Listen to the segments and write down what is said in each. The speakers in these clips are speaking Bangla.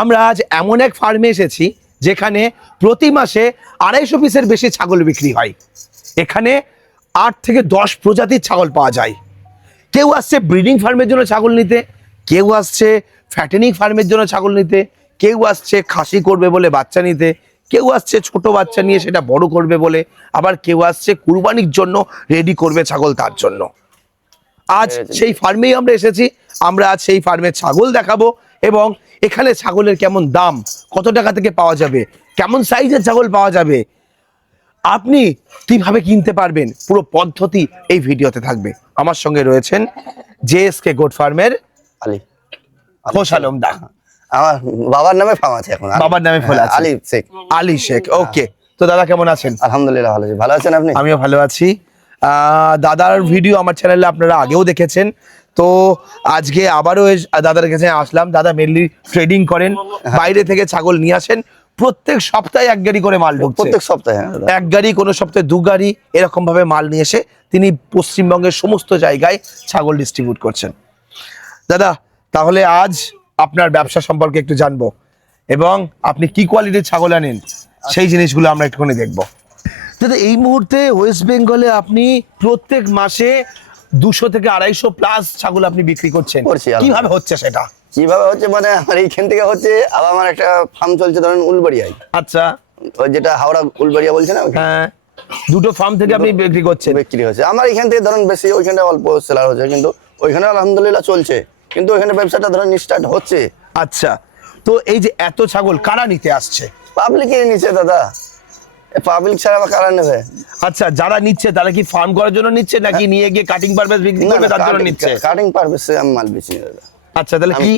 আমরা আজ এমন এক ফার্মে এসেছি যেখানে প্রতি মাসে 250 পিসের বেশি ছাগল বিক্রি হয়। এখানে 8 থেকে 10 প্রজাতির ছাগল পাওয়া যায়। কেউ আসছে ব্রিডিং ফার্মের জন্য ছাগল নিতে, কেউ আসছে ফ্যাটেনিং ফার্মের জন্য ছাগল নিতে, কেউ আসছে খাসি করবে বলে বাচ্চা নিতে, কেউ আসছে ছোট বাচ্চা নিয়ে সেটা বড় করবে বলে, আবার কেউ আসছে কুরবানির জন্য রেডি করবে ছাগল তার জন্য। আজ সেই ফার্মেই আমরা এসেছি। আমরা আজ সেই ফার্মের ছাগল দেখাবো এবং এখানে ছাগলের কেমন দাম, কত টাকা থেকে পাওয়া যাবে, কেমন সাইজের ছাগল পাওয়া যাবে, আপনি কিভাবে কিনতে পারবেন, পুরো পদ্ধতি এই ভিডিওতে থাকবে। আমার সঙ্গে রয়েছেন জেএসকে গোট ফার্মের খোশ আলম দা। আমার বাবার নামে ফার্ম আছে এখন। বাবার নামে খোলা আছে, আলী শেখ। আলী শেখ, ওকে। তো দাদা কেমন আছেন? আলহামদুলিল্লাহ ভালো আছি। ভালো আছেন আপনি? আমিও ভালো আছি। দাদার ভিডিও আমার চ্যানেলে আপনারা আগেও দেখেছেন, তো আজকে আবারও দাদার কাছে আসলাম। দাদা মেনলি ট্রেডিং করেন, বাইরে থেকে ছাগল নিয়ে আসেন। প্রত্যেক সপ্তাহে এক গাড়ি করে মাল ঢুকছে, প্রত্যেক সপ্তাহে এক গাড়ি, কোনো সপ্তাহে 2 গাড়ি, এরকম ভাবে মাল নিয়ে এসে তিনি পশ্চিমবঙ্গের সমস্ত জায়গায় ছাগল ডিস্ট্রিবিউট করছেন। দাদা, তাহলে আজ আপনার ব্যবসা সম্পর্কে একটু জানবো এবং আপনি কি কোয়ালিটির ছাগল আনেন সেই জিনিসগুলো আমরা একটুখানি দেখবো। দাদা, এই মুহূর্তে ওয়েস্ট বেঙ্গলে আপনি প্রত্যেক মাসে 200 থেকে 250 প্লাস ছাগল আপনি বিক্রি করছেন, কিভাবে হচ্ছে সেটা? কিভাবে হচ্ছে মানে আমার এইখান থেকে হচ্ছে, আবার আমার একটা ফার্ম চলছে ধরেন উলবাড়িয়ায়। আচ্ছা, ওই যেটা হাওড়া উলবাড়িয়া বলছে না, হ্যাঁ, দুটো ফার্ম থেকে আপনি বিক্রি করছেন। বিক্রি হচ্ছে আমার এখান থেকে ধরেন বেশি, ওইখানে অল্প সেলার হচ্ছে, কিন্তু ওইখানে আলহামদুলিল্লাহ চলছে, কিন্তু ওইখানে ব্যবসাটা ধরেন স্টার্ট হচ্ছে। আচ্ছা, তো এই যে এত ছাগল কারা নিতে আসছে? পাবলিকের নিচে দাদা, পাবলিক ছাড়া আবার কারা নেবে? আচ্ছা, যারা নিচ্ছে তারা কি ফার্ম করার জন্য নিচ্ছে নাকি নিয়ে গিয়ে কাটিং পারপাস বিক্রি করবে তার জন্য নিচ্ছে? কাটিং পারপাসে আমি মাল বেশি দাদা। আচ্ছা, তাহলে কি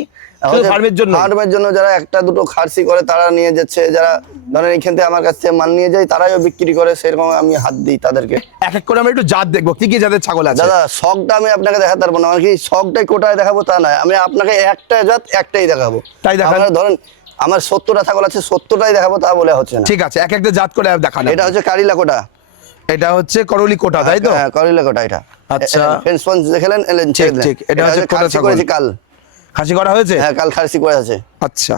ফার্মের জন্য? ফার্মের জন্য যারা একটা দুটো খাসি করে তারা নিয়ে যাচ্ছে, যারা ধরেন এখান থেকে আমার কাছ থেকে মাল নিয়ে যায় তারাও বিক্রি করে, সেরকম আমি হাত দিই তাদেরকে। এক এক করে আমরা একটু জাত দেখবো, কি কি জাতের ছাগল আছে। দাদা, শখটা আমি আপনাকে দেখাতে পারবো না, আমার কি শখটাই কোটায় দেখাবো তা নয়, আমি আপনাকে একটা জাত একটাই দেখাবো। তাই দেখান। ধরেন আমার 70টা ছাগল আছে, 70টাই দেখাবো তা বলে হচ্ছে না। ঠিক আছে, এক একটা জাত করে দেখান। এটা হচ্ছে কারিলা কোটা, এটা হচ্ছে করলি কোটা, তাই তো? হ্যাঁ, কারিলা কোটা এটা। আচ্ছা, ফেন্স ফন্স দেখলেন, এলেন ঠিক ঠিক। এটা হচ্ছে কোটা ছাগল। কাল খাসি করা হয়েছে? হ্যাঁ, কাল খাসি করে আছে। আচ্ছা,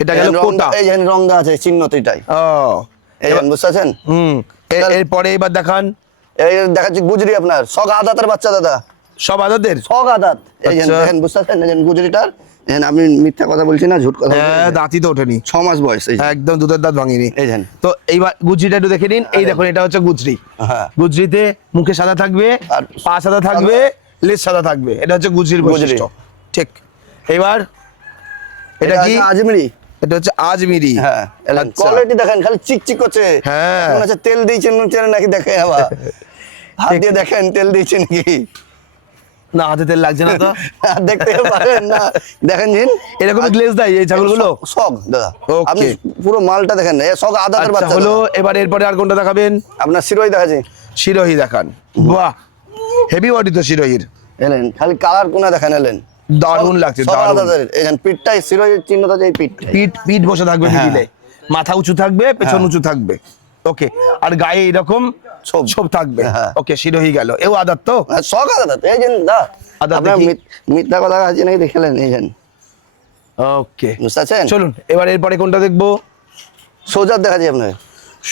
এটা গেল কোটা। এই যে রংটা আছে চিহ্নটাই। ও, এই বুঝতে পারছেন? এরপরে এবার দেখান। এই দেখাচ্ছি গুজরি, আপনার শখ আদাতের বাচ্চা দাদা, সব আদাদের শখ আদাত। এই যে দেখেন, বুঝতে পারছেন? এই যে গুজরিটার, আমি মিথ্যা কথা বলছি না, ঝুট কথা। হ্যাঁ, দাঁতই তো ওঠেনি, 6 মাস বয়স, একদম দুধের দাঁত ভাঙিনি। এই যে তো এইবার গুজরিটা একটু দেখে নিন। এই দেখুন, এটা হচ্ছে গুজরি। হ্যাঁ, গুজরিতে মুখে সাদা থাকবে, আর পা সাদা থাকবে, লেজ সাদা থাকবে, এটা হচ্ছে গুজরির বৈশিষ্ট্য। ঠিক। এবার এটা কি? আজমিরি। এটা হচ্ছে আজমিরি। হ্যাঁ, কোয়ালিটি দেখেন, খালি চিকচিক করছে। হ্যাঁ, মনে হচ্ছে তেল দিয়েছেন নাকি, দেখে আবার হাত দিয়ে দেখেন তেল দিয়েছে নাকি। না, হাতে তেল লাগছে না তো, দেখতে পারেন না, দেখেন জিন এরকম গ্লেজ দেয় এই ছাগলগুলো। শখ দাদা, আপনি পুরো মালটা দেখেন। শখ আদাতের বাচ্চা হলো। এবার এরপরে আর কোনটা দেখাবেন? আপনার শিরোই দেখাচ্ছি। শিরোহী দেখান। বাহ, হেভি বডি তো শিরোহীর। এলেন খালি কালার কোনা দেখেন, এলেন দারুণ লাগছে, দারুণ। এই যে পিঠটাই শিরোইয়ের চিহ্নটা, যে পিঠ বসে থাকবে মিডিলে, মাথা উঁচু থাকবে, পেছন উঁচু থাকবে। ওকে, আর গায়ে এরকম ছোপ থাকবে। ওকে, শিরোহী গেল। এও আদাত তো? শখ আদাত। এই যে দা, আপনার মিথ্যা কথা আছে নাকি দেখলেন? এই যে ওকে, বুঝতে পারছেন? চলুন এবার এরপরে কোনটা দেখবো? সোজাত দেখাচ্ছি আপনাকে।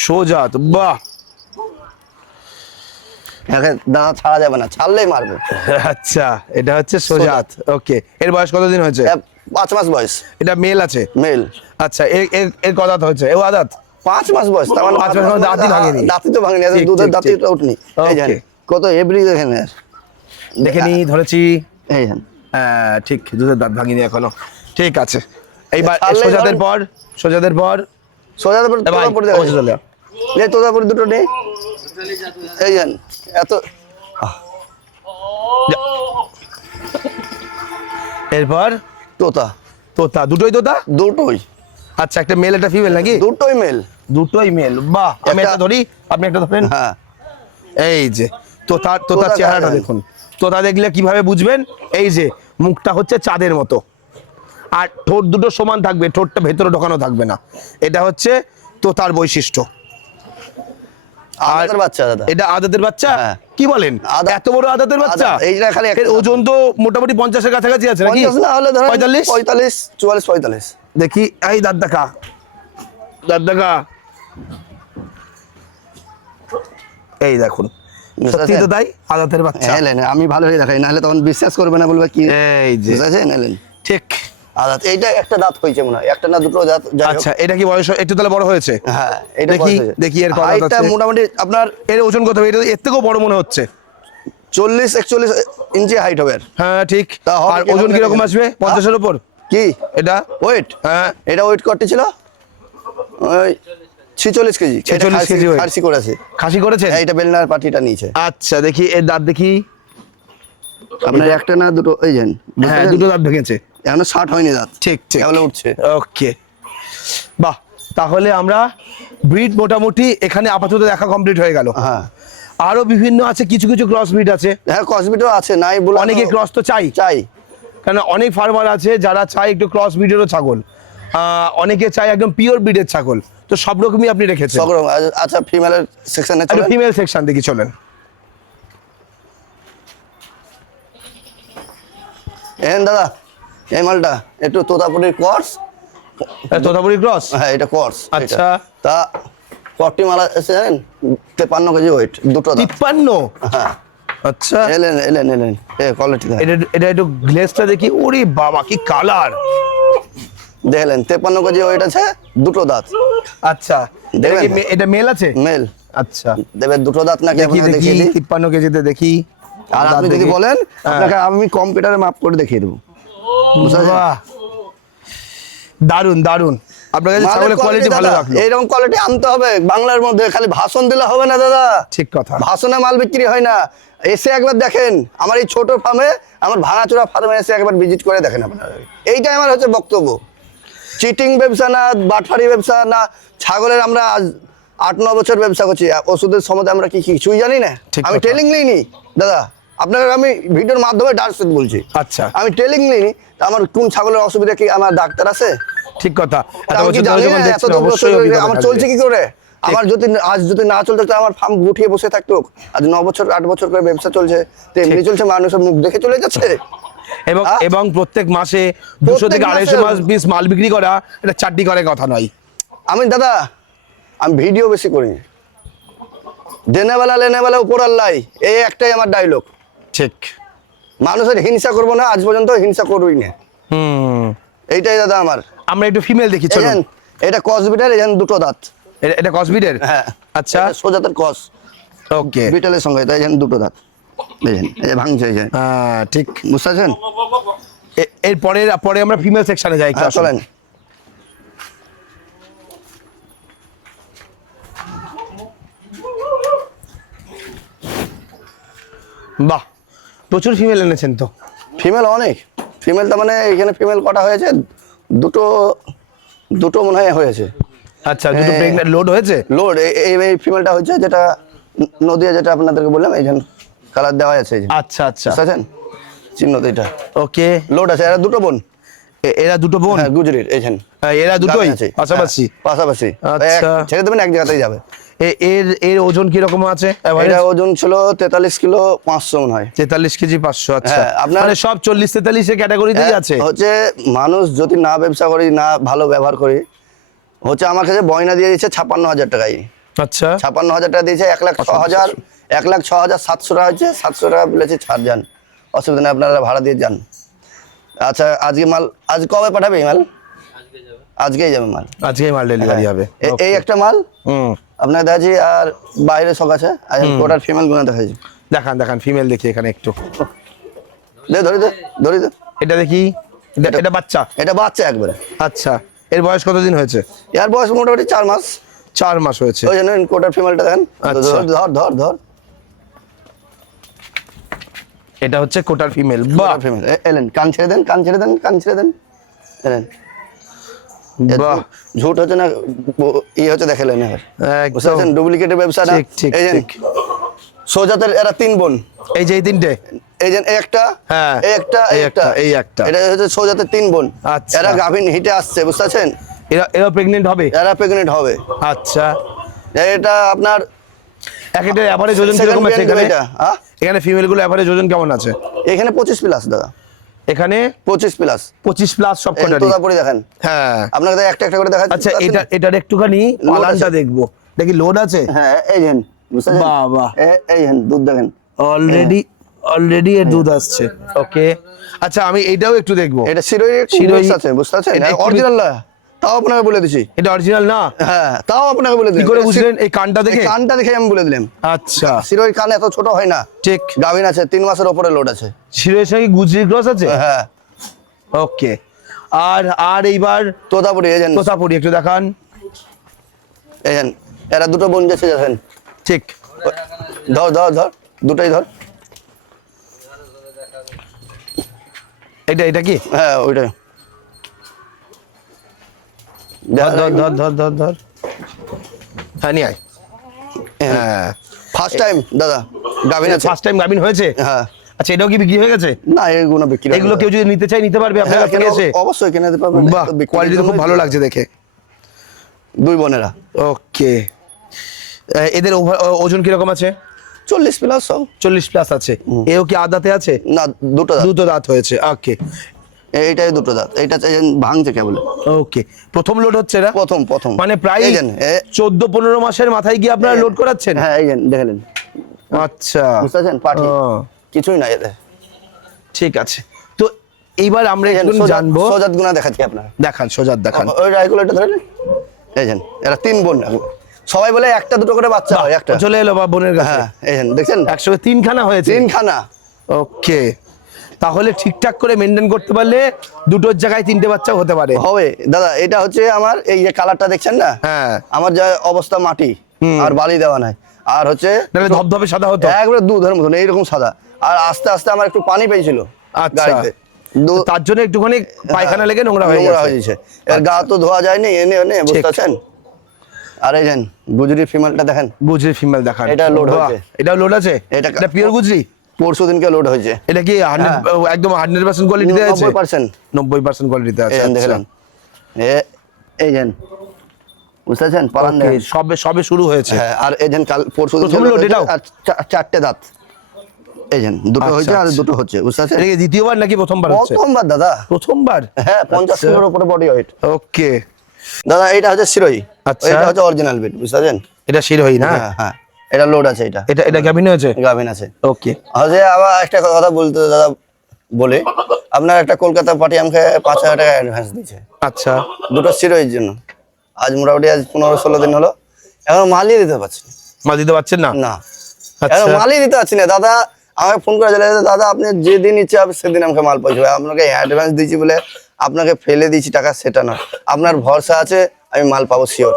সোজাত, বাহ, দাঁত ছাড়া যাবে না, ছাড়লেই মারবে। আচ্ছা, এটা হচ্ছে সোজাত। ওকে, এর বয়স কতদিন হয়েছে? 5 মাস বয়স। এটা মেল আছে? মেল। আচ্ছা, এর কদাত হয়েছে? এও আদাত? 5 মাস বয়স, তার মানে 5 মাস দাঁতই ভাঙেনি। দাঁতই তো ভাঙেনি, দুধের দাঁতই তো উঠনি। এই যে কত এভরি দেখেন, দেখে নি, ধরেছি। এই যে হ্যাঁ, ঠিক, দুধের দাঁত ভাঙিনি এখনো। ঠিক আছে, এইবার সোজাদের পর সোজাদের পর তোদাপুর দুটো নেই। এই যে এত, এরপর তোতা। তোতা, দুটোই তোতা? দুটোই। আচ্ছা, একটা মেল একটা ফিমেল নাকি? দুটোই মেল। দুটোই মেল, বাহ। আমি একটা ধরি, আপনি একটা ধরেন। হ্যাঁ, এই যে তোতার চেহারাটা দেখুন। তোতা দেখলে কিভাবে বুঝবেন? এই যে মুখটা হচ্ছে চাঁদের মতো, আর ঠোঁট দুটো সমান থাকবে, ঠোঁটটা ভেতরে ঢোকানো থাকবে না। এটা হচ্ছে তোতার বৈশিষ্ট্য। আদাতের বাচ্চা দাদা, এটা আদাতের বাচ্চা? কি বলেন, এত বড় আদাতের বাচ্চা? এইটা খালি এর ওজন তো মোটামুটি 50-এর কাছাকাছি আছে নাকি? 50 না হলে ধরেন 45 44 44 45। দেখি, এই দাঁত দেখা, দাঁত দেখা, এই দেখুন, সত্যি তো তাই, আদাতের বাচ্চা। এলেন, আমি ভালোই দেখাই, নাহলে তখন বিশ্বাস করবে না, বলবে কি। এই যে বুঝতে পারছেন, এলেন ঠিক। আদাত। এইটা একটা দাঁত হয়েছে মনে হয়, একটা না দুটো দাঁত, যাই হোক। আচ্ছা, এটা কি বয়স একটু তাহলে বড় হয়েছে? হ্যাঁ, এটা দেখি, বয়স হয়েছে। দেখি এর কত দাঁত হাইটটা আছে? মোটামুটি আপনার এর ওজন কত হবে? এটা এর থেকেও বড় মনে হচ্ছে। 40-41 ইঞ্চি হাইট হবে। হ্যাঁ ঠিক। তা হবে আর কি ওজন হবে না কিরকম কি? আসবে? 50-এর উপর কি এটা? ওয়েট? হ্যাঁ, এটা ওয়েট করতে ছিল ওই 46 কেজি। 46 KG weight। খাসি করেছে। খাসি করেছেন? এইটা বেলনার পাটিটা নিয়েছে। আচ্ছা, দেখি এর দাঁত দেখি। আপনার একটা না দুটো, এই যেন হ্যাঁ, দুটো দাঁত ভেঙেছে। এখনো 60 হয়নি দাঁত, ঠিক ঠিক। কেবল উঠছে। ওকে, বাহ, তাহলে আমরা ব্রিড মোটামুটি এখানে আপাতত দেখা কমপ্লিট হয়ে গেল। হ্যাঁ আরো বিভিন্ন আছে, কিছু কিছু ক্রস ব্রিড আছে। হ্যাঁ, কসমেটিকও আছে, নাই বলে অনেকে ক্রস তো চাই, চাই। কারণ অনেক ফার্মার আছে যারা চায় একটু ক্রস ব্রিডেরও ছাগল, অনেকে চায় একদম পিওর ব্রিডের ছাগল। তো সব রকমই আপনি রেখেছেন। সব রকম। আচ্ছা, ফিমেলের সেকশনে একটু চলেন। ফিমেল সেকশন দেখি, চলেন। হ্যাঁ দাদা, এই মালটা একটু তোতাপুরির কোর্স। তোতাপুরি ক্রস। হ্যাঁ, এটা কোর্স। আচ্ছা। তা কটি মাল আছে জানেন? 53 কেজি ওয়েট, দুটো দাঁত। 53? হ্যাঁ। আচ্ছা, এলেন এলেন এলেন, কোয়ালিটি এটা এটা একটু গ্লেজটা দেখি। ওরে বাবা, কি কালার! দেখলেন 53 কেজি ওয়েট আছে, দুটো দাঁত। আচ্ছা, দেখবেন? এটা মেল আছে? মেল। আচ্ছা, দেবেন দুটো দাঁত নাকি দেখি আপনাকে দেখি, দেখিয়ে দিই। 53 কেজিতে দেখি। আর দাঁত আপনি যদি দেখি। বলেন, হ্যাঁ। আপনাকে আমি কম্পিউটারে মাপ করে দেখিয়ে দেবো। বুঝতে পারছেন? বাহ, দারুন দারুন। আপনার কাছে মালের ছাগলের কোয়ালিটি ভালো দাদা, রাখলো। এইরকম কোয়ালিটি আনতে হবে। বাংলার মধ্যে খালি ভাষণ দিলে হবে না দাদা। ঠিক কথা। ভাষণে মাল বিক্রি হয় না। এসে একবার দেখেন আমার এই ছোট ফার্মে, আমার ভাঙাচোরা ফার্মে এসে একবার ভিজিট করে দেখেন আপনারা। এইটাই আমার হচ্ছে বক্তব্য। চিটিং ব্যবসা না, বাটফারি ব্যবসা না। ছাগলের আমরা আজ 8-9 বছর ব্যবসা করছি। ওষুধের সম্বন্ধে আমরা কি কিছুই জানি না। ঠিক আমি কথা। ট্রেনিং নিইনি দাদা, আপনাকে আমি ভিডিওর মাধ্যমে ডাইরেক্ট বলছি। আচ্ছা, আমি ট্রেনিং নিইনি। তা আমার কোন ছাগলের অসুবিধা কি আমার ডাক্তার আছে? ঠিক কথা। এত আমি কি বছর ধরে জানি যখন না? দেখছেন, এত বছর অবশ্যই ধরে অভিজ্ঞতা আমার থাকবে। চলছে কি করে? আমার যদি আজ যদি না চলতো, তো আমার ফার্ম গুটিয়ে বসে থাকতো। আজ 9 বছর 8 বছর করে ব্যবসা চলছে, তো এমনি চলছে, মানুষের মুখ দেখে চলে যাচ্ছে। এবং হ্যাঁ? এবং প্রত্যেক মাসে 200 থেকে প্রত্যেক 250 মাসে- পিস মাল বিক্রি করা, এটা চারটি করে কথা নয়। আমি দাদা, আমি ভিডিও বেশি করি। দেনেবেলা লেনেবেলা উপর আল্লাহ, এই একটাই আমার ডায়লগ। ঠিক। মানুষের হিংসা করবো না, আজ পর্যন্ত হিংসা করবই না। এইটাই দাদা আমার। আমরা একটু ফিমেল দেখি, চলুন। এজেন, এটা কসবিটার, এজেন দুটো দাঁত। এটা কসবিটের? হ্যাঁ। আচ্ছা, এটা সোজাতের কস ওকে। বিটেলের সঙ্গে, তাই যেন দুটো দাঁত। দেখেন, এই যে ভাঙছে, এই যে। হ্যাঁ, ঠিক। বুঝতে পারছেন? এর পরে আমরা ফিমেল সেকশনে যাই। হ্যাঁ, চলেন। বাহ, প্রচুর ফিমেল এনেছেন তো। ফিমেল অনেক। ফিমেল তার মানে এখানে ফিমেল কটা হয়েছে? দুটো, দুটো মনে হয় হয়েছে। আচ্ছা, দুটো প্রেগন্যান্ট লোড হয়েছে। লোড এই ফিমেলটা হচ্ছে, যেটা নদিয়া, যেটা আপনাদেরকে বললাম, এই যেন কালার দেওয়া আছে, এই যে। আচ্ছা আচ্ছা, বুঝতে পারছেন? চিহ্ন তো এটা ওকে। লোড আছে। এরা দুটো বোন। এরা দুটো বোন? হ্যাঁ, গুজরির, এই যেন। এরা দুটোই আছে পাশাপাশি? হ্যাঁ, পাশাপাশি। আচ্ছা। ছেড়ে দেবেন, এক জায়গাতেই যাবে। এর ওজন কি রকম আছে? এটা ওজন ছিল 43 কিলো 500 মনে হয়। 43 কেজি 500। আচ্ছা, হ্যাঁ, আপনার- মানে সব 40-43 এর ক্যাটাগরিতেই আছে। হচ্ছে মানুষ যদি না ব্যবসা করি, না ভালো ব্যবহার করি, হচ্ছে আমার কাছে বয়না দিয়ে দিচ্ছে 56,000 টাকায়। আচ্ছা, 56,000 টাকা দিয়েছে। 1,06,000 1,06,700 টাকা হচ্ছে। 700 টাকা বলেছে ছাড়, যান, অসুবিধা নেই, আপনারা ভাড়া দিয়ে যান। আচ্ছা, আজকে মাল, আজ কবে পাঠাবে এই মাল? আজকেই যাবে মাল। আজকেই মাল ডেলিভারি হবে। এই একটা মাল হুম, আপনার দেখাচ্ছি, আর বাইরে সব আছে। আর ওটার ফিমেল গুলো দেখাচ্ছি। দেখান ফিমেল দেখি এখানে একটু। ধরি দে। এটা দেখি। এটা বাচ্চা? এটা বাচ্চা একবারে। আচ্ছা, এর বয়স কতদিন হয়েছে? এর বয়স মোটামুটি 4 মাস। 4 মাস হয়েছে। ওই জন্য কোটার ফিমেলটা দেখেন। আচ্ছা। ধর এটা হচ্ছে কোটার ফিমেল। বাহ, ফিমেল। এলেন, কান ছেড়ে দেন। এলেন। বাহ, ঝুট হচ্ছে না, ইয়ে হচ্ছে, দেখালেন এবার। বুঝতে একদম পারছেন? ডুপ্লিকেটের ব্যবসা না। ঠিক এই যে ঠিক। সোজাতের এরা 3 বোন। এই যে এই তিনটে। এই যে একটা, হ্যাঁ, এই একটা, এই একটা। এটা হচ্ছে সোজাতের 3 বোন। আচ্ছা। এরা গাভিন হিটে আসছে, বুঝতে পারছেন? এরা প্রেগনেন্ট হবে? এরা প্রেগনেন্ট হবে। আচ্ছা, এটা আপনার এক একটা এভারেজ ওজন second কিরকম আছে brand এখানে? এটা, হ্যাঁ? এখানে ফিমেল গুলো এভারেজ ওজন কেমন আছে? এখানে 25 প্লাস দাদা। এখানে 25+। 25+ সব কটারই। তোতাপুরি দেখেন, হ্যাঁ আপনাকে তো একটা একটা করে দেখাচ্ছি। আচ্ছা এটার একটুখানি পালানটা দেখবো, দেখি লোড আছে। হ্যাঁ এই যেন, বুঝতে পারছেন? বাহ। এই যেন দুধ দেখেন, অলরেডি এর দুধ আসছে। ওকে আচ্ছা আমি এটাও একটু দেখবো। এটা শিরোই শিরোই আছে, বুঝতে পারছেন? এটা একটু- অরিজিনাল না, তাও আপনাকে বলে দিছি। এটা অরিজিনাল না? হ্যাঁ তাও আপনাকে বলে কি দিলাম। করে বুঝলেন? এই কানটা দেখে? কানটা দেখে আমি বলে দিলাম। আচ্ছা শিরোই কান এত ছোট হয় না, ঠিক। গাভিন আছে, 3 মাসের উপরে লোড আছে। শিরোয়ের সঙ্গে গুজরি ক্রস আছে। হ্যাঁ ওকে আর এইবার তোতাপুরি এই যেন, তোতাপুরি একটু দেখান। এই যেন এরা দুটো বোন যাচ্ছে দেখেন। ঠিক ধর ধর ধর, দুটোই ধর। এটা কি? হ্যাঁ ওইটাই। ধর হ্যাঁ নিয়ে আয়। হ্যাঁ ফার্স্ট টাইম দাদা গাভিন আছে। ফার্স্ট টাইম গাভিন হয়েছে? হ্যাঁ। আচ্ছা এটাও কি বিক্রি হয়ে গেছে? না এগুলো বিক্রি হবে এগুলো না। কেউ যদি নিতে চায় নিতে পারবে আপনার হ্যাঁ, কাছে এসে? অবশ্যই কিনে দিতে পারবেন। বাহ কোয়ালিটি খুব ভালো লাগছে দেখে। দুই বোনেরা। ওকে এদের ওজন কিরকম আছে? 40+ সব। 40+ আছে। এও কি আদাতে আছে? না দুটো দাঁত। দুটো দাঁত হয়েছে। ওকে এইটাই দুটো দাঁত, এইটা ভাঙছে কেবল। ওকে প্রথম লোড হচ্ছে না? প্রথম মানে প্রায় এই যেন, 14-15 মাসের মাথায় গিয়ে আপনারা লোড করাচ্ছেন? হ্যাঁ এই যেন দেখলেন, আচ্ছা বুঝতে পারছেন? পাঠি ও, কিছুই না এতে। ঠিক আছে। তো এইবার আমরা একটু জানবো। সোজাত গুণা দেখাচ্ছি আপনার। দেখান সোজাত দেখান। ওই রাইগুলো এটা ধরেন, এই যেন এরা 3 বোন। সবাই বলে একটা দুটো করে বাচ্চা হয়, একটা চলে এলো বা বোনের কাছে। হ্যাঁ এই যেন দেখছেন, একসঙ্গে 3খানা হয়েছে। 3খানা। ওকে তাহলে ঠিকঠাক করে মেনটেন করতে পারলে দুটোর জায়গায় 3টে বাচ্চা হতে পারে। হবে দাদা। এটা হচ্ছে আমার এই যে কালারটা দেখছেন না, হ্যাঁ আমার যা অবস্থা, মাটি আর বালি দেওয়া নাই, আর হচ্ছে তাহলে ধবধবে সাদা হতো। একবারে দুধের মতন এইরকম সাদা। আর আস্তে আস্তে আমার একটু পানি পেয়েছিল আচ্ছা গাড়িতে, তার জন্য একটুখানি পায়খানা লেগে নোংরা হয়ে নোংরা হয়ে গেছে। গেছে। এর গা তো ধোয়া যায়নি, এনে এনে বুঝতে পারছেন? আর এই যেন গুজরি ফিমেলটা দেখেন, গুজরি ফিমেল দেখান। এটা লোড বাহ, হয়েছে। এটাও লোড আছে। এটা এটা পিওর গুজরি? পরশু দিনকে লোড হয়েছে। এটা কি 100 একদম 100% কোয়ালিটিতে আছে? 90%। 90% কোয়ালিটিতে আছে। এই দেখেন, এই যেন বুঝতে পারছেন? পালান ওকে দেখেন। সবে শুরু হয়েছে। হ্যাঁ আর এই যেন কাল পরশু প্রথম লোড এটাও? আর 4টে দাঁত। এই যেন দুটো হয়েছে আর দুটো হচ্ছে, বুঝতে পারছেন? এটা কি দ্বিতীয়বার নাকি প্রথমবার হচ্ছে? প্রথমবার দাদা। প্রথমবার? হ্যাঁ 50 কিলোর উপরে বডি ওয়েট। ওকে দাদা এটা হচ্ছে শিরোই, আচ্ছা। এটা হচ্ছে অরিজিনাল বিট, বুঝতে পারছেন? এটা শিরোই না? হ্যাঁ হ্যাঁ এটা লোড আছে, এটা এটা গাভিন হয়েছে? গাভিন আছে। ওকে আচ্ছা আবার একটা কথা বলতে দাদা বলে, আপনার একটা কলকাতা পার্টি আমাকে 5000 টাকা অ্যাডভান্স দিয়েছে আচ্ছা দুটো শিরোইয়ের জন্য। আজ মোটামুটি আজ 15-16 দিন হলো, এখন মালই দিতে পারছি না। মাল দিতে পারছেন না? না আচ্ছা এখন মালই দিতে পারছি না। দাদা আমাকে ফোন করে চলে, দাদা আপনি যেদিন ইচ্ছে হবে সেদিন আমাকে মাল পৌঁছবে। আপনাকে অ্যাডভান্স দিয়েছি বলে আপনাকে ফেলে দিয়েছি টাকা, সেটা না। আপনার ভরসা আছে, আমি মাল পাবো শিওর।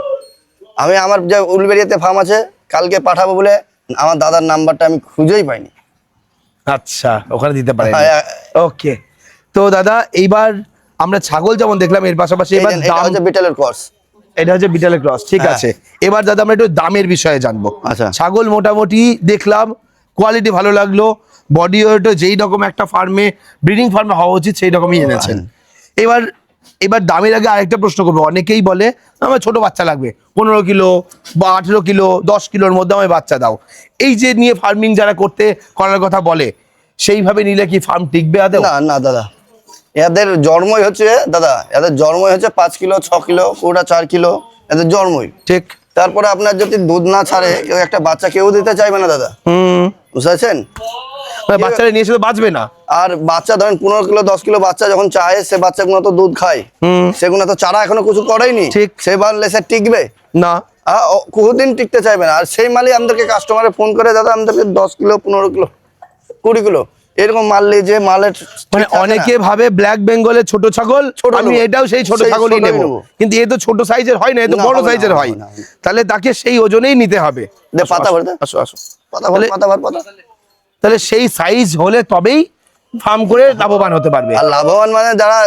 আমি আমার যে উলবেড়িয়াতে ফার্ম আছে, কালকে পাঠাবো বলে আমার দাদার নাম্বারটা আমি খুঁজেই পাইনি। আচ্ছা ওখানে দিতে পারেন। হ্যাঁ, ওকে তো দাদা এইবার আমরা ছাগল যেমন দেখলাম, এর পাশাপাশি এবার এটা দাম। হচ্ছে বিটেলের কোর্স। এটা হচ্ছে বিটালের ক্রস, ঠিক হ্যাঁ। আছে। এবার দাদা আমরা একটু দামের বিষয়ে জানবো। আচ্ছা। ছাগল মোটামুটি দেখলাম, কোয়ালিটি ভালো লাগলো, বডি ওয়েটও যেই রকম একটা ফার্মে ব্রিডিং ফার্মে হওয়া উচিত সেই রকমই এনেছেন। এবার দামের আগে আরেকটা প্রশ্ন করবো। অনেকেই বলে আমার ছোট বাচ্চা লাগবে, 15 কিলো বা 18 কিলো 10 কিলোর মধ্যে আমায় বাচ্চা দাও। এই যে নিয়ে ফার্মিং যারা করার কথা বলে, সেইভাবে নিলে কি ফার্ম টিকবে আদৌ? না না দাদা, এদের জন্মই হচ্ছে দাদা, এদের জন্মই হচ্ছে 5 কিলো 6 কিলো পুরোটা 4 কিলো, এদের জন্মই ঠিক। তারপরে আপনার যদি দুধ না ছাড়ে কেউ একটা বাচ্চা কেউ দিতে চাইবে না দাদা, বুঝতে পারছেন? বাচ্চারা নিয়ে এসে তো বাঁচবে না। আর বাচ্চা ধরেন 15 কিলো 10 কিলো বাচ্চা যখন চায়, সে বাচ্চাগুলো তো দুধ খায়, সেগুলো তো চারা এখনো কিছু করেনি, ঠিক। সে বানলে সে টিকবে না, বহুদিন টিকতে চাইবে না। আর সেই মালই আমাদেরকে কাস্টমারে ফোন করে, দাদা আমাদেরকে 10 কিলো 15 কিলো 20 কিলো এরকম মারলে যে মালের মানে অনেকে ভাবে ব্ল্যাক বেঙ্গলের ছোট ছাগল, আমি নেবো। এটাও সেই ছোট সেই ছাগলই ছোটই নেব, নেবো। কিন্তু এ তো ছোট সাইজের হয় না, এ তো না, বড় হবে না, সাইজের হবে হয়। না। তাহলে তাকে সেই ওজনেই নিতে হবে। দে পাতা ভরে দে। আসো আসো। পাতা ভর তাহলে- পাতা ভর পাতা। তাহলে সেই সাইজ হলে তবেই ফার্ম করে লাভবান হতে পারবে। আর লাভবান মানে যারা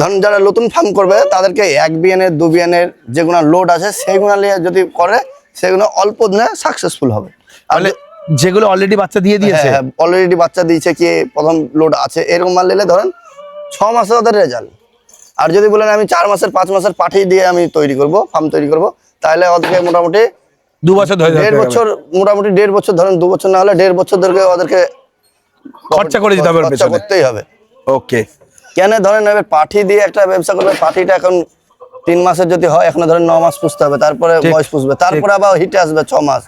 ধরুন যারা নতুন ফার্ম করবে তাদেরকে 1 বিয়ানের 2 বিয়ানের যেগুলো লোড আছে সেগুলো নিয়ে যদি করে, সেগুলো অল্প দিনে সাকসেসফুল হবে। আর তাহলে যেগুলো অলরেডি বাচ্চা দিয়ে দিয়েছে, অলরেডি বাচ্চা দিয়েছে, কি প্রথম লোড আছে, এরকম মাল নিলে ধরেন 6 মাসে ওদের রেজাল্ট। আর যদি বলেন আমি 4 মাসের 5 মাসের পাঠিয়ে দিয়ে আমি তৈরি করব, ফার্ম তৈরি করব, তাহলে ওদেরকে মোটামুটি 2 বছর ধরে 1.5 বছর, মোটামুটি 1.5 বছর ধরেন, 2 বছর না হলে 1.5 বছর ধরে ওদেরকে খরচা করে দিতে হবে ওর খরচা পেছনে। করতেই হবে। ওকে, কেন ধরেন এবার পাঠি দিয়ে একটা ব্যবসা করবে, পাঠিটা এখন 3 মাসের যদি হয়, এখন ধরেন 9 মাস পুষতে হবে, তারপরে ঠিক, বয়স পুষবে, তারপরে আবার হিটে আসবে 6 মাস,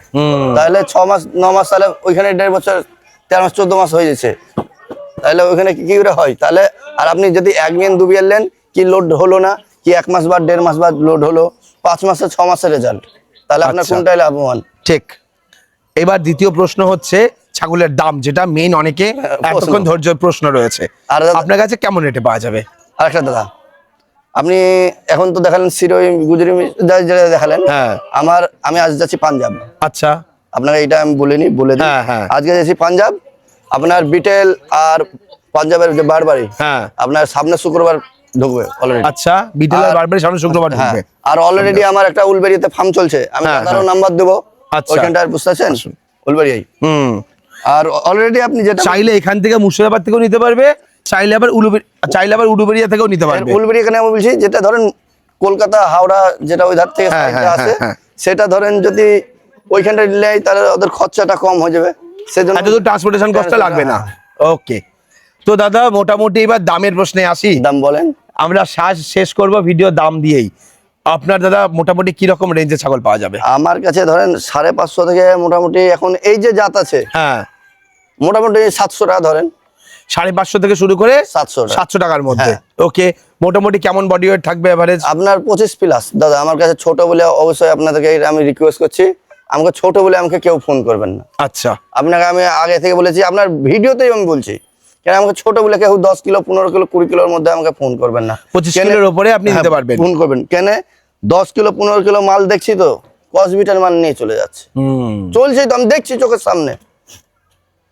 তাহলে 6 মাস 9 মাস, তাহলে ওইখানে 1.5 বছর 13 মাস 14 মাস হয়ে যাচ্ছে, তাহলে ওইখানে কি করে হয় তাহলে? আর আপনি যদি 1 বিয়ান 2 বিয়ান নেন, কি লোড হলো না, কি 1 মাস বা 1.5 মাস বা লোড হলো, 5 মাসে 6 মাসের রেজাল্ট, তাহলে আপনার আচ্ছা। কোনটাই লাভবান? ঠিক। এবার দ্বিতীয় প্রশ্ন হচ্ছে ছাগলের দাম, যেটা মেইন অনেকে এতক্ষণ ধৈর্য প্রশ্ন রয়েছে, আর দাদা- আপনার কাছে কেমন রেটে পাওয়া যাবে? আরেকটা দাদা, আপনি এখন তো দেখালেন সিরোই গুজরি যেটা দেখালেন, হ্যাঁ। আমি আজ যাচ্ছি পাঞ্জাব, আচ্ছা, আপনাকে এটা আমি বলিনি, বলে দিই। হ্যাঁ, হ্যাঁ। আজকে যাচ্ছি পাঞ্জাব, আপনার বিটেল আর পাঞ্জাবের যে বারবারি, হ্যাঁ। আপনার সামনে শুক্রবার ঢুকবে অলরেডি। আচ্ছা, বিটেলের আর- বারবারি সামনে শুক্রবার হ্যাঁ, ঢুকবে। আর অলরেডি আমার একটা উলবেরিতে ফার্ম চলছে, আমি হ্যাঁ, তারও হ্যাঁ। নাম্বার দেবো, আচ্ছা। ওইখানটায় বুঝতে পারছেন, উলবেরিয়াই। হুম, আর অলরেডি আপনি যেটা চাইলে এখান থেকে মুর্শিদাবাদ থেকেও নিতে পারবে, চাইলে আবার উলুবেড়িয়া থেকেও নিতে পারবে। উলবেরি, এখানে আমি বলছি যেটা ধরেন কলকাতা হাওড়া যেটা ওই ধার থেকে হ্যাঁ, সাইডটা হ্যাঁ, আছে, হ্যাঁ। সেটা ধরেন যদি ওইখানটা নেয়, তাহলে ওদের খরচাটা কম হয়ে যাবে, সেজন্য এত দূর ট্রান্সপোর্টেশন কস্টটা লাগবে না। ওকে, তো দাদা মোটামুটি এবার দামের প্রশ্নে আসি। দাম বলেন। আমরা শেষ করব ভিডিও দাম দিয়েই। আপনার দাদা মোটামুটি কি রকম রেঞ্জে ছাগল পাওয়া যাবে? আমার কাছে ধরেন 550 থেকে মোটামুটি, এখন এই যে জাত আছে, হ্যাঁ, মোটামুটি 700 টাকা ধরেন, 550 থেকে শুরু করে 700 টাকা। 700 টাকার মধ্যে। হ্যাঁ। ওকে, মোটামুটি কেমন বডি ওয়েট থাকবে এভারেজ? আপনার 25 প্লাস। দাদা আমার কাছে ছোট বলে অবশ্যই আপনাদেরকে এটা আমি রিকোয়েস্ট করছি, আমাকে ছোট বলে আমাকে কেউ ফোন করবেন না। আচ্ছা, আপনাকে আমি আগে থেকে বলেছি, আপনার ভিডিওতেই আমি বলছি, কেন আমাকে ছোট বলে কেউ 10 কিলো 15 কিলো 20 কিলোর মধ্যে আমাকে ফোন করবেন না। 25 কেন? কিলোর উপরে আপনি হ্যাঁ, দিতে পারবেন। ফোন করবেন কেন? 10 কিলো 15 কিলো মাল দেখছি তো, কসবিটার মাল নিয়ে চলে যাচ্ছে, চলছেই তো, আমি দেখছি চোখের সামনে,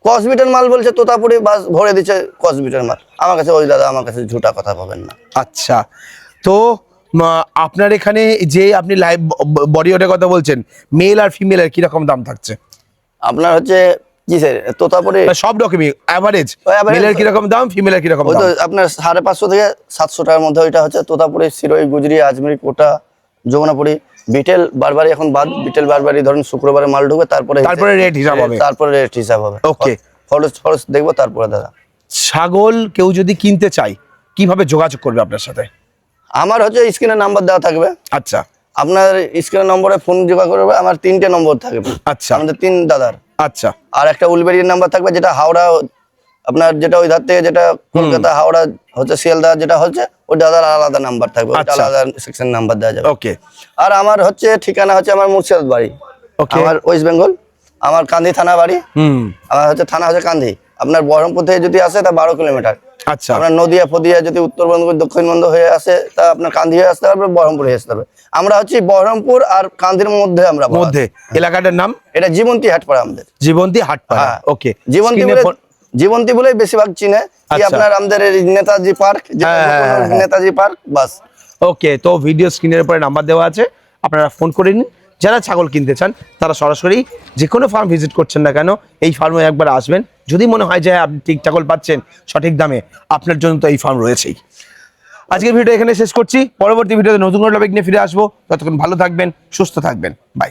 কসবিটার মাল বলছে তোতাপুরি, বাস ভরে দিচ্ছে কসবিটার মাল আমার কাছে। ওই দাদা আমার কাছে ঝুটা কথা পাবেন না। আচ্ছা, তো আপনার এখানে যে আপনি লাইভ বডি ওয়েটের কথা বলছেন, মেল আর ফিমেলের কি রকম দাম থাকছে? আপনার হচ্ছে কিসের তোতাপুরি? সব রকমই এভারেজ, ওই average- মেলের কি রকম দাম, ফিমেলের কি রকম ওই তো দাম? আপনার 550 থেকে 700 টাকার মধ্যে ওইটা হচ্ছে তোতাপুরি, সিরোই, গুজরি, আজমিরি, কোটা, যমুনাপুরি, বিটেল বারবারি এখন বাদ। বিটেল বারবারি ধরেন শুক্রবারে মাল ঢুকবে, তারপরে রেট হিসাব হবে। তারপরে রেট হিসাব হবে। ওকে। খরচ দেখবো তারপরে দাদা। ছাগল কেউ যদি কিনতে চায় কিভাবে যোগাযোগ করবে আপনার সাথে? আমার হচ্ছে স্ক্রিনে নাম্বার দেওয়া থাকবে, আচ্ছা, আপনার স্ক্রিনের নম্বরে ফোন যোগাযোগ করবে। আমার 3টে নম্বর থাকবে, আচ্ছা। আমাদের 3 দাদার। আচ্ছা, আর একটা উলবেরির নাম্বার থাকবে, যেটা হাওড়া, আপনার যেটা ওই ধার থেকে যেটা কলকাতা হাওড়া হচ্ছে শিয়ালদা যেটা হচ্ছে, ওই দাদার আলাদা নাম্বার থাকবে, ওইটা আচ্ছা। আলাদা সেকশন নাম্বার দেওয়া যাবে। ওকে, আর আমার হচ্ছে ঠিকানা হচ্ছে আমার মুর্শিদাবাদ বাড়ি, ওকে। আমার ওয়েস্ট বেঙ্গল, আমার কান্দি থানা বাড়ি, হুম, আমার হচ্ছে থানা হচ্ছে কান্দি। আপনার বহরমপুর থেকে যদি আসে তা 12 কিলোমিটার, আচ্ছা, আপনার নদিয়া ফদিয়া যদি উত্তরবঙ্গ দক্ষিণবঙ্গ হয়ে আসে তা আপনার কান্দি হয়ে আসতে হবে, বহরমপুর হয়ে আসতে হবে। আমরা হচ্ছে বহরমপুর আর কান্দির মধ্যে আমরা বাস। মধ্যে এলাকাটার নাম এটা জীবন্তী হাটপাড়া আমাদের। জীবন্তী হাটপাড়া। হ্যাঁ। ওকে, জীবন্তী Screen এ বলে, ফোন- জীবন্তী বলে বেশিরভাগ চিনে কি আচ্ছা। আপনার আমাদের এই নেতাজি পার্ক, হ্যাঁ। নেতাজি পার্ক বাস। ওকে, তো ভিডিও স্ক্রিনের উপরে নাম্বার দেওয়া আছে, আপনারা ফোন করে নিন। যারা ছাগল কিনতে চান তারা সরাসরি যে কোনো ফার্ম ভিজিট করছেন না কেন, এই ফার্মে একবার আসবেন। যদি মনে হয় যে আপনি ঠিক ছাগল পাচ্ছেন সঠিক দামে, আপনার জন্য তো এই ফার্ম রয়েছেই। আজকের ভিডিও এখানে শেষ করছি, পরবর্তী ভিডিওতে নতুন কোনো টপিক নিয়ে ফিরে আসবো। ততক্ষণ ভালো থাকবেন, সুস্থ থাকবেন, বাই।